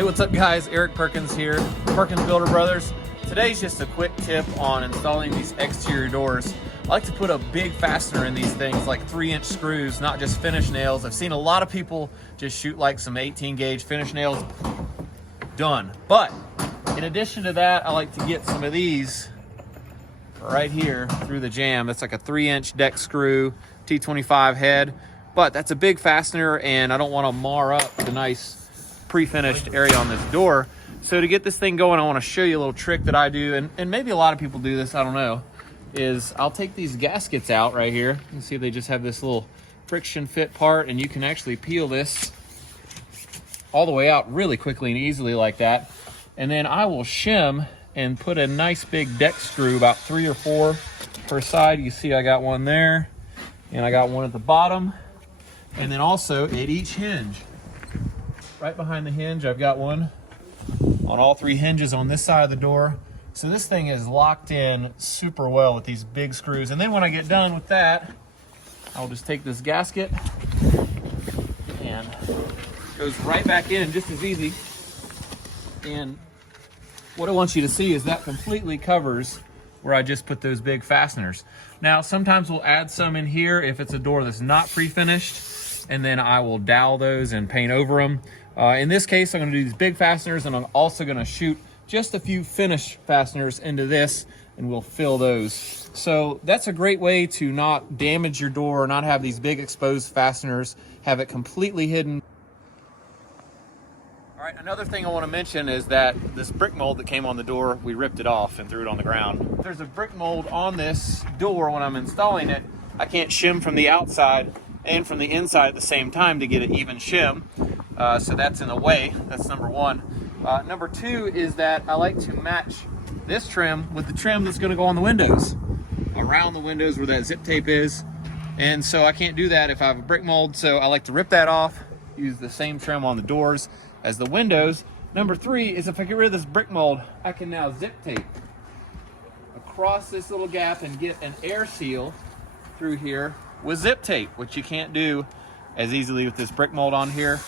Hey, what's up guys? Erik Perkins here, Perkins Builder Brothers. Today's just a quick tip on installing these exterior doors. I like to put a big fastener in these things, like 3-inch screws, not just finish nails. I've seen a lot of people just shoot like some 18 gauge finish nails, done. But in addition to that, I like to get some of these right here through the jamb. That's like a 3-inch deck screw, T25 head, but that's a big fastener and I don't want to mar up the nice pre-finished area on this door. So to get this thing going, I want to show you a little trick that I do, and maybe a lot of people do this, I don't know, is I'll take these gaskets out right here. You can see they just have this little friction fit part, and you can actually peel this all the way out really quickly and easily like that. And then I will shim and put a nice big deck screw, about 3 or 4 per side. You see I got one there, and I got one at the bottom, and then also at each hinge. Right behind the hinge, I've got one on all 3 hinges on this side of the door. So this thing is locked in super well with these big screws. And then when I get done with that, I'll just take this gasket and it goes right back in just as easy. And what I want you to see is that completely covers where I just put those big fasteners. Now, sometimes we'll add some in here if it's a door that's not pre-finished, and then I will dowel those and paint over them. In this case, I'm going to do these big fasteners, and I'm also going to shoot just a few finish fasteners into this, and we'll fill those. So that's a great way to not damage your door, not have these big exposed fasteners, have it completely hidden. All right, another thing I want to mention is that this brick mold that came on the door, we ripped it off and threw it on the ground. If there's a brick mold on this door when I'm installing it, I can't shim from the outside and from the inside at the same time to get an even shim. So that's in the way. That's number one. Number two is that I like to match this trim with the trim that's going to go on the windows, around the windows where that zip tape is. And so I can't do that if I have a brick mold, so I like to rip that off, use the same trim on the doors as the windows. Number three is if I get rid of this brick mold, I can now zip tape across this little gap and get an air seal through here with zip tape, which you can't do as easily with this brick mold on here.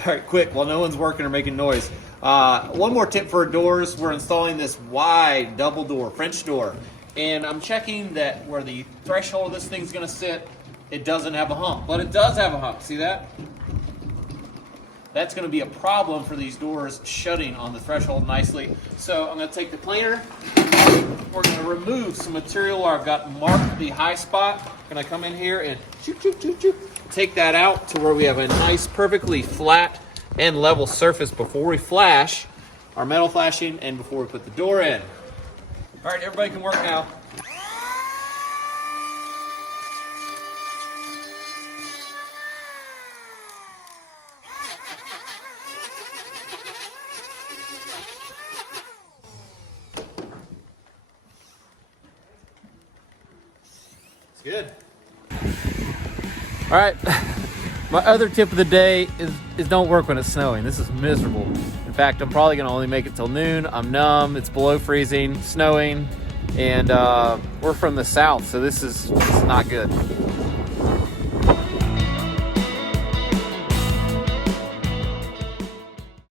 All right, quick, while no one's working or making noise. One more tip for doors. We're installing this wide double door, French door. And I'm checking that where the threshold of this thing's gonna sit, it doesn't have a hump, but it does have a hump. See that? That's gonna be a problem for these doors shutting on the threshold nicely. So I'm gonna take the planer. We're gonna remove some material where I've got marked the high spot. I'm gonna come in here and take that out to where we have a nice, perfectly flat and level surface before we flash our metal flashing and before we put the door in. All right, everybody can work now. It's good. All right, my other tip of the day is don't work when it's snowing. This is miserable. In fact, I'm probably gonna only make it till noon. I'm numb, it's below freezing, snowing, and we're from the south, so this is not good.